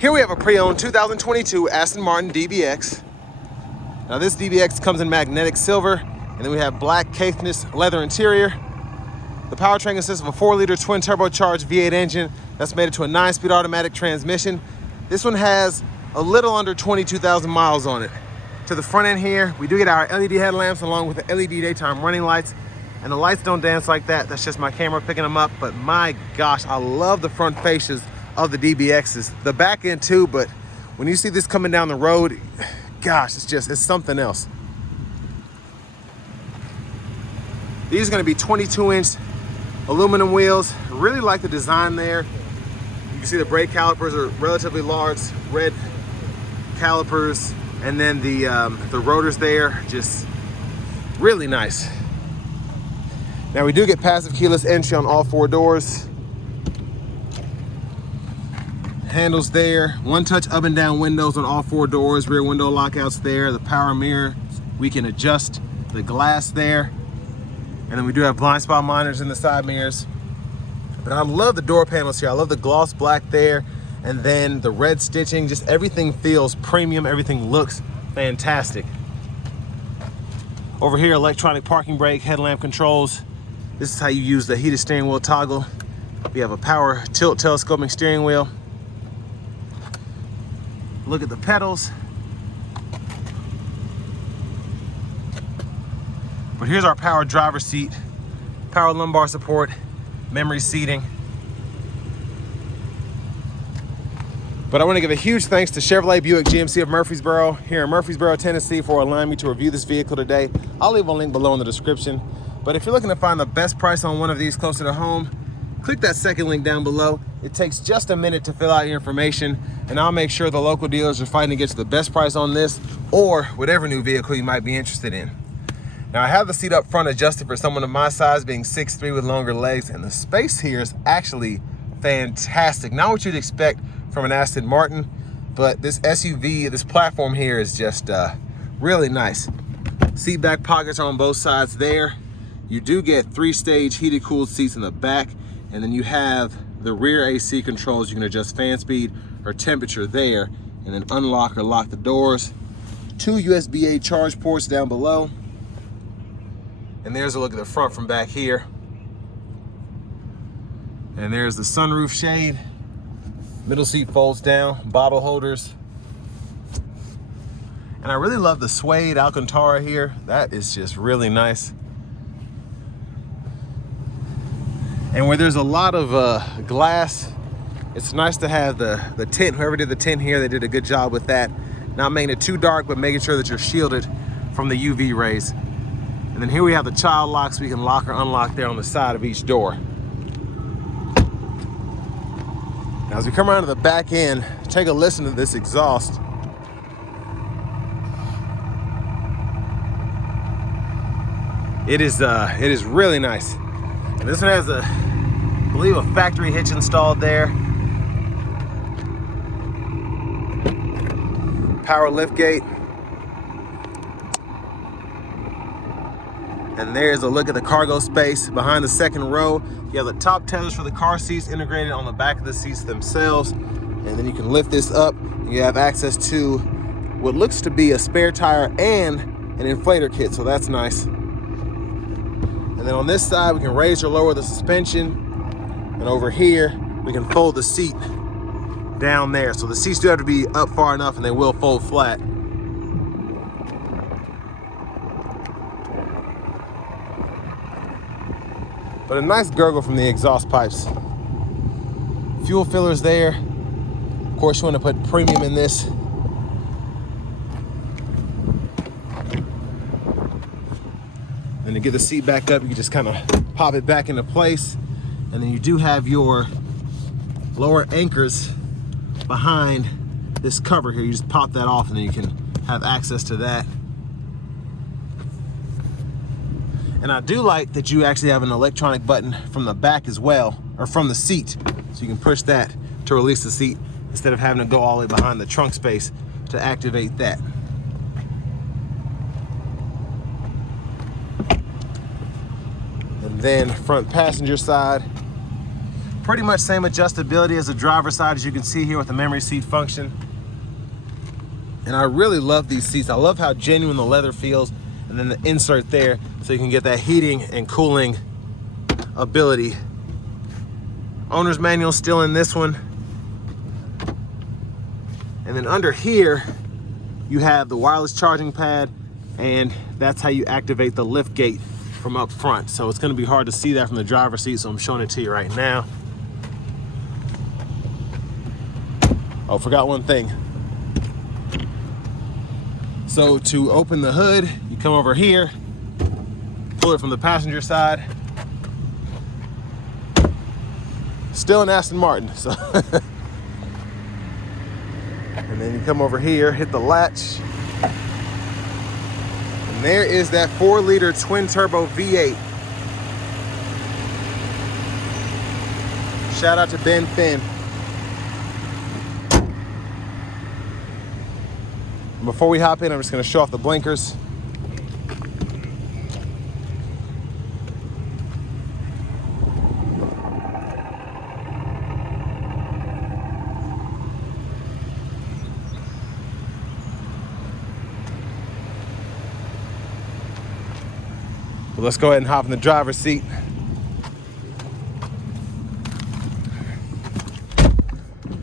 Here we have a pre-owned 2022 Aston Martin DBX. Now this DBX comes in magnetic silver, and then we have black Caithness leather interior. The powertrain consists of a 4-liter twin turbocharged V8 engine that's made it to a 9-speed automatic transmission. This one has a little under 22,000 miles on it. To the front end here, we do get our LED headlamps along with the LED daytime running lights. And the lights don't dance like that. That's just my camera picking them up. But my gosh, I love the front fascias of the DBXs. The back end too, but when you see this coming down the road, gosh, it's something else. These are gonna be 22-inch aluminum wheels. I really like the design there. You can see the brake calipers are relatively large, red calipers, and then the rotors there, just really nice. Now we do get passive keyless entry on all 4 doors. Handles there, one-touch up and down windows on all 4 doors, rear window lockouts there, the power mirror, we can adjust the glass there. And then we do have blind spot monitors in the side mirrors. But I love the door panels here. I love the gloss black there, and then the red stitching, just everything feels premium, everything looks fantastic. Over here, electronic parking brake, headlamp controls. This is how you use the heated steering wheel toggle. We have a power tilt telescoping steering wheel. Look at the pedals. But here's our power driver's seat, power lumbar support, memory seating. But I want to give a huge thanks to Chevrolet Buick GMC of Murfreesboro here in Murfreesboro, Tennessee, for allowing me to review this vehicle today. I'll leave a link below in the description. But if you're looking to find the best price on one of these closer to home, click that second link down below. It takes just a minute to fill out your information, and I'll make sure the local dealers are fighting to get you the best price on this or whatever new vehicle you might be interested in. Now I have the seat up front adjusted for someone of my size, being 6'3" with longer legs, and the space here is actually fantastic. Not what you'd expect from an Aston Martin, but this SUV, this platform here is just really nice. Seat back pockets are on both sides there. You do get 3-stage heated cooled seats in the back, and then you have the rear AC controls. You can adjust fan speed or temperature there, and then unlock or lock the doors. 2 USB-A charge ports down below. And there's a look at the front from back here. And there's the sunroof shade. Middle seat folds down, bottle holders. And I really love the suede Alcantara here. That is just really nice. And where there's a lot of glass, it's nice to have the tint. Whoever did the tint here, they did a good job with that. Not making it too dark, but making sure that you're shielded from the UV rays. And then here we have the child locks. We can lock or unlock there on the side of each door. Now as we come around to the back end, take a listen to this exhaust. It is really nice. And this one has I believe a factory hitch installed there. Power lift gate. And there's a look at the cargo space behind the second row. You have the top tethers for the car seats integrated on the back of the seats themselves. And then you can lift this up. You have access to what looks to be a spare tire and an inflator kit, so that's nice. And then on this side, we can raise or lower the suspension. And over here, we can fold the seat down there. So the seats do have to be up far enough, and they will fold flat. But a nice gurgle from the exhaust pipes. Fuel fillers there. Of course, you want to put premium in this. And to get the seat back up, you can just kind of pop it back into place. And then you do have your lower anchors behind this cover here. You just pop that off, and then you can have access to that. And I do like that you actually have an electronic button from the back as well, or from the seat. So you can push that to release the seat instead of having to go all the way behind the trunk space to activate that. And then front passenger side, Pretty much same adjustability as the driver's side, as you can see here with the memory seat function. And I really love these seats. I love how genuine the leather feels, and then the insert there so you can get that heating and cooling ability. Owner's manual still in this one. And then under here, you have the wireless charging pad, and that's how you activate the lift gate from up front. So it's gonna be hard to see that from the driver's seat, so I'm showing it to you right now. Oh, forgot one thing. So to open the hood, you come over here, pull it from the passenger side. Still an Aston Martin, so. And then you come over here, hit the latch. And there is that 4-liter twin turbo V8. Shout out to Ben Finn. Before we hop in, I'm just gonna show off the blinkers. But let's go ahead and hop in the driver's seat.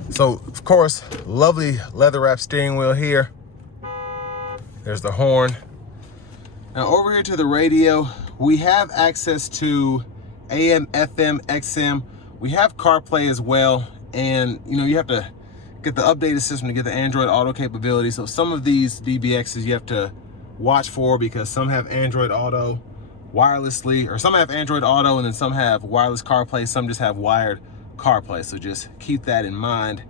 So, of course, lovely leather wrap steering wheel here. There's the horn. Now over here to the radio, we have access to AM, FM, XM. We have CarPlay as well. And you know, you have to get the updated system to get the Android Auto capability. So some of these DBXs you have to watch for, because some have Android Auto wirelessly, or some have Android Auto and then some have wireless CarPlay, some just have wired CarPlay. So just keep that in mind.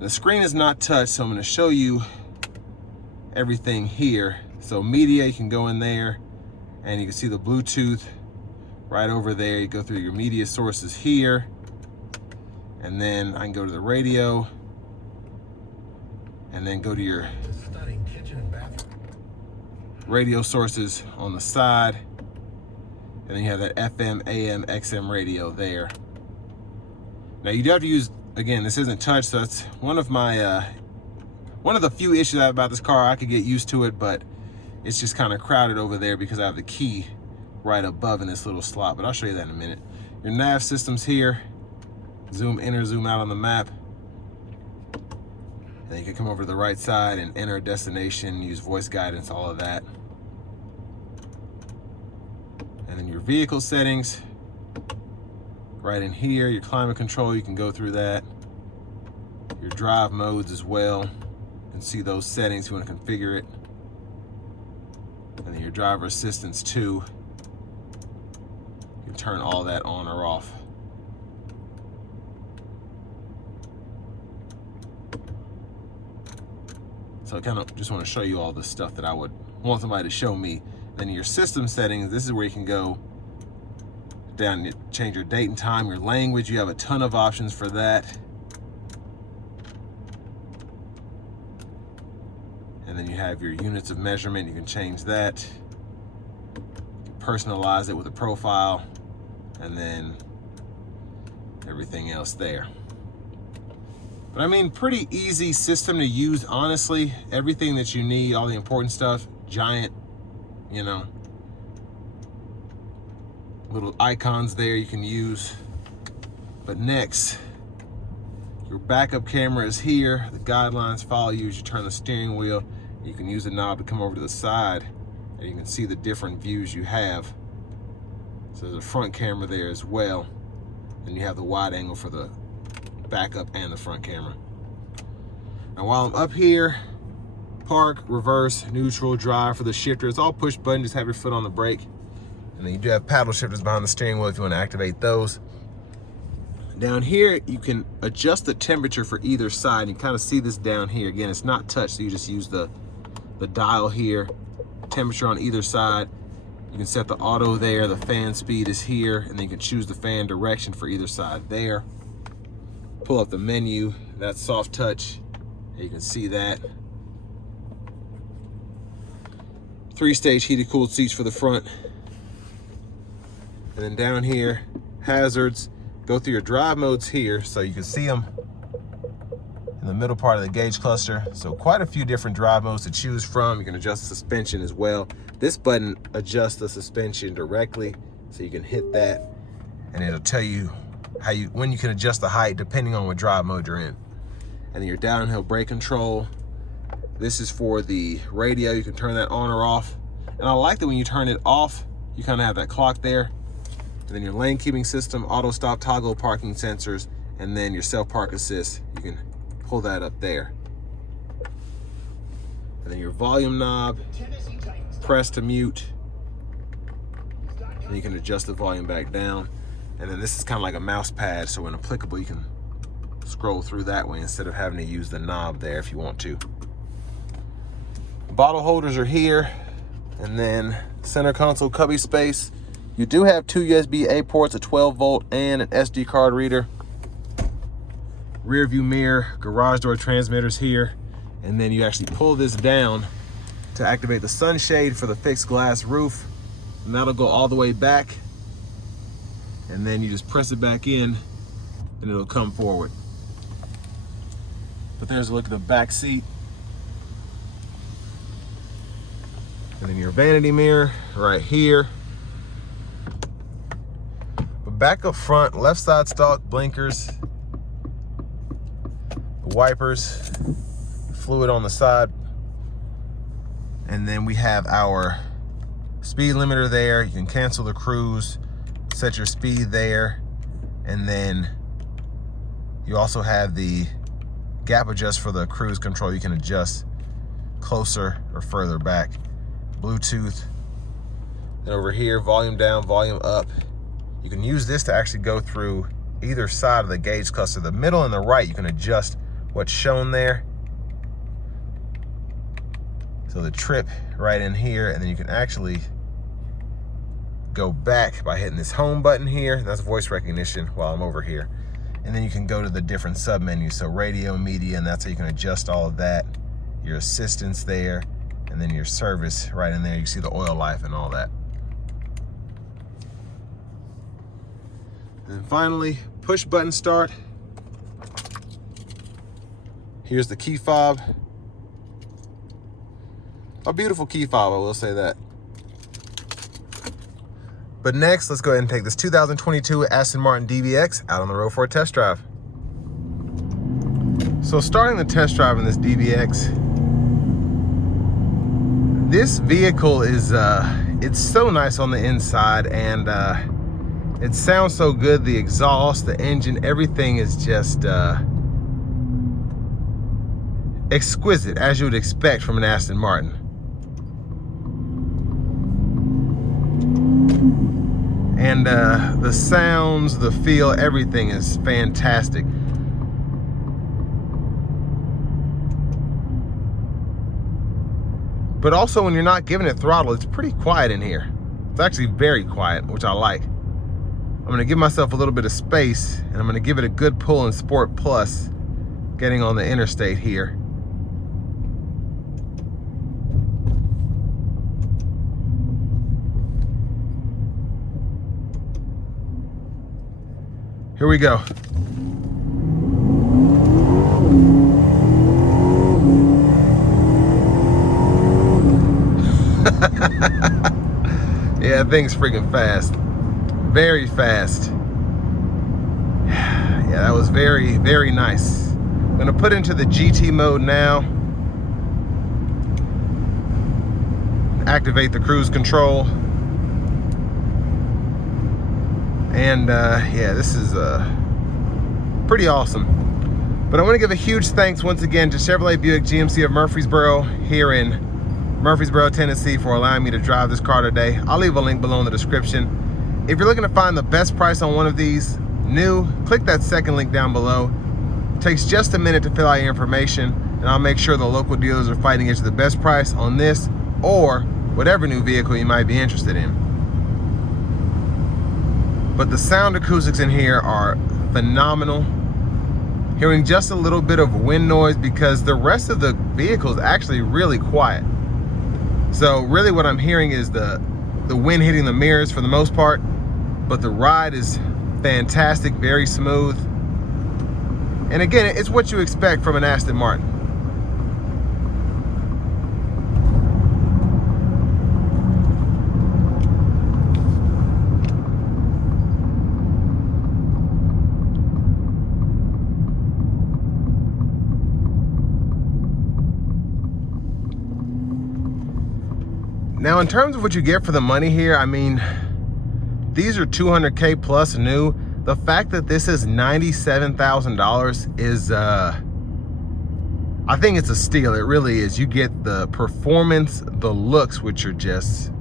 The screen is not touch, so I'm going to show you everything here. So media, you can go in there and you can see the Bluetooth right over there. You go through your media sources here, and then I can go to the radio and then go to your radio sources on the side, and then you have that FM, AM, XM radio there. Now you do have to use, again, this isn't touch, so that's one of my one of the few issues I have about this car. I could get used to it, but it's just kind of crowded over there because I have the key right above in this little slot, but I'll show you that in a minute. Your nav system's here. Zoom in or zoom out on the map. And then you can come over to the right side and enter a destination, use voice guidance, all of that. And then your vehicle settings, right in here. Your climate control, you can go through that. Your drive modes as well. You can see those settings, you want to configure it. And then your driver assistance too. You can turn all that on or off. So I kind of just want to show you all the stuff that I would want somebody to show me. Then your system settings, this is where you can go down and change your date and time, your language. You have a ton of options for that. And then you have your units of measurement. You can change that. You can personalize it with a profile, and then everything else there. But I mean, pretty easy system to use, honestly. Everything that you need, all the important stuff, giant, you know, little icons there you can use. But next, your backup camera is here. The guidelines follow you as you turn the steering wheel. You can use the knob to come over to the side, and you can see the different views you have. So there's a front camera there as well. And you have the wide angle for the backup and the front camera. Now while I'm up here, park, reverse, neutral, drive for the shifter. It's all push button, just have your foot on the brake. And then you do have paddle shifters behind the steering wheel if you want to activate those. Down here, you can adjust the temperature for either side. You kind of see this down here. Again, it's not touch, so you just use the dial here. Temperature on either side. You can set the auto there, the fan speed is here, and then you can choose the fan direction for either side there. Pull up the menu, that's soft touch. You can see that. 3-stage heated cooled seats for the front. And then down here, hazards, go through your drive modes here so you can see them in the middle part of the gauge cluster. So quite a few different drive modes to choose from. You can adjust the suspension as well. This button adjusts the suspension directly, so you can hit that and it'll tell you when you can adjust the height depending on what drive mode you're in. And then your downhill brake control. This is for the radio. You can turn that on or off. And I like that when you turn it off, you kind of have that clock there. And then your lane keeping system, auto stop, toggle parking sensors, and then your self park assist. You can pull that up there. And then your volume knob, press to mute. And you can adjust the volume back down. And then this is kind of like a mouse pad, so when applicable, you can scroll through that way instead of having to use the knob there if you want to. Bottle holders are here, and then center console cubby space. You do have two USB-A ports, a 12-volt and an SD card reader. Rear view mirror, garage door transmitters here, and then you actually pull this down to activate the sunshade for the fixed glass roof, and that'll go all the way back, and then you just press it back in and it'll come forward. But there's a look at the back seat. And then your vanity mirror right here. But back up front, left side stalk, blinkers, the wipers, fluid on the side. And then we have our speed limiter there. You can cancel the cruise, set your speed there. And then you also have the gap adjust for the cruise control. You can adjust closer or further back. Bluetooth. And over here, volume down, volume up. You can use this to actually go through either side of the gauge cluster. The middle and the right, you can adjust what's shown there. So the trip right in here, and then you can actually go back by hitting this home button here. That's voice recognition while I'm over here. And then you can go to the different sub menus. So radio, media, and that's how you can adjust all of that. Your assistance there, and then your service right in there. You see the oil life and all that. And then finally, push button start. Here's the key fob. A beautiful key fob, I will say that. But next, let's go ahead and take this 2022 Aston Martin DBX out on the road for a test drive. So starting the test drive in this DBX, this vehicle is, it's so nice on the inside, and it sounds so good. The exhaust, the engine, everything is just exquisite, as you would expect from an Aston Martin. And the sounds, the feel, everything is fantastic. But also when you're not giving it throttle, it's pretty quiet in here. It's actually very quiet, which I like. I'm gonna give myself a little bit of space, and I'm gonna give it a good pull in Sport Plus, getting on the interstate here. Here we go. Yeah, that thing's freaking fast. Very fast. Yeah, that was very, very nice. I'm gonna put into the GT mode now. Activate the cruise control. And yeah, this is pretty awesome. But I want to give a huge thanks once again to Chevrolet Buick GMC of Murfreesboro here in Murfreesboro, Tennessee, for allowing me to drive this car today. I'll leave a link below in the description. If you're looking to find the best price on one of these new, click that second link down below. It takes just a minute to fill out your information, and I'll make sure the local dealers are fighting to get you the best price on this or whatever new vehicle you might be interested in. But the sound acoustics in here are phenomenal. Hearing just a little bit of wind noise because the rest of the vehicle is actually really quiet. So really what I'm hearing is the wind hitting the mirrors for the most part, but the ride is fantastic, very smooth. And again, it's what you expect from an Aston Martin. Now, in terms of what you get for the money here, I mean, these are $200K plus new. The fact that this is $97,000 is, I think it's a steal. It really is. You get the performance, the looks, which are just,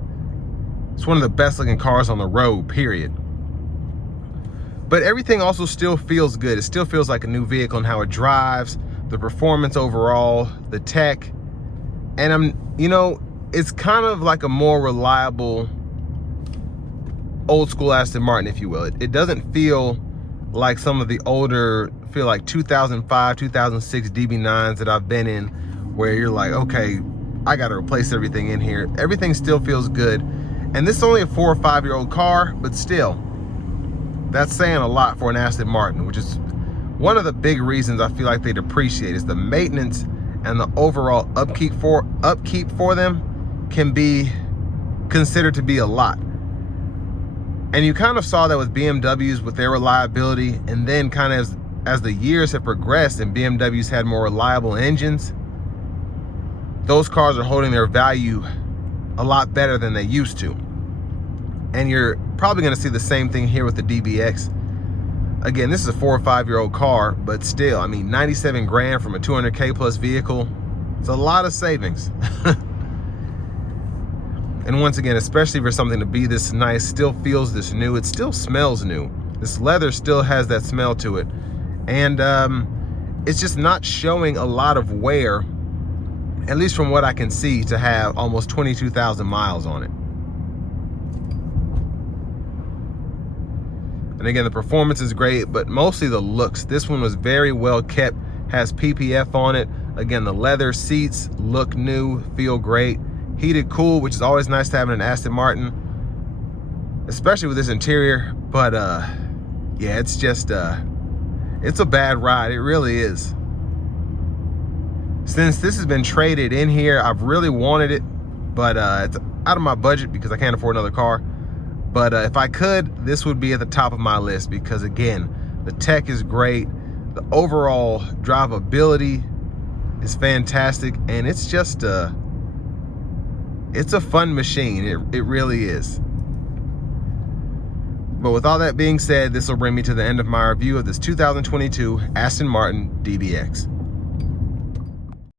it's one of the best looking cars on the road, period. But everything also still feels good. It still feels like a new vehicle in how it drives, the performance overall, the tech. And you know, it's kind of like a more reliable old school Aston Martin, if you will. It doesn't feel like some of the older, feel like 2005, 2006 DB9s that I've been in, where you're like, okay, I got to replace everything in here. Everything still feels good. And this is only a 4 or 5 year old car, but still, that's saying a lot for an Aston Martin, which is one of the big reasons I feel like they depreciate, is the maintenance and the overall upkeep for them can be considered to be a lot. And you kind of saw that with BMWs with their reliability, and then kind of as the years have progressed and BMWs had more reliable engines, those cars are holding their value a lot better than they used to. And you're probably going to see the same thing here with the DBX. Again, this is a 4 or 5 year old car, but still, I mean, 97 grand from a 200K plus vehicle, it's a lot of savings. And once again, especially for something to be this nice, still feels this new, it still smells new. This leather still has that smell to it. And it's just not showing a lot of wear, at least from what I can see, to have almost 22,000 miles on it. And again, the performance is great, but mostly the looks. This one was very well kept, has PPF on it. Again, the leather seats look new, feel great. Heated, cool, which is always nice to have in an Aston Martin, especially with this interior. But yeah, it's just it's a bad ride. It really is. Since this has been traded in here, I've really wanted it, but it's out of my budget because I can't afford another car. But if I could, this would be at the top of my list, because again, the tech is great, the overall drivability is fantastic, and it's just it's a fun machine. It really is. But with all that being said, this will bring me to the end of my review of this 2022 Aston Martin DBX.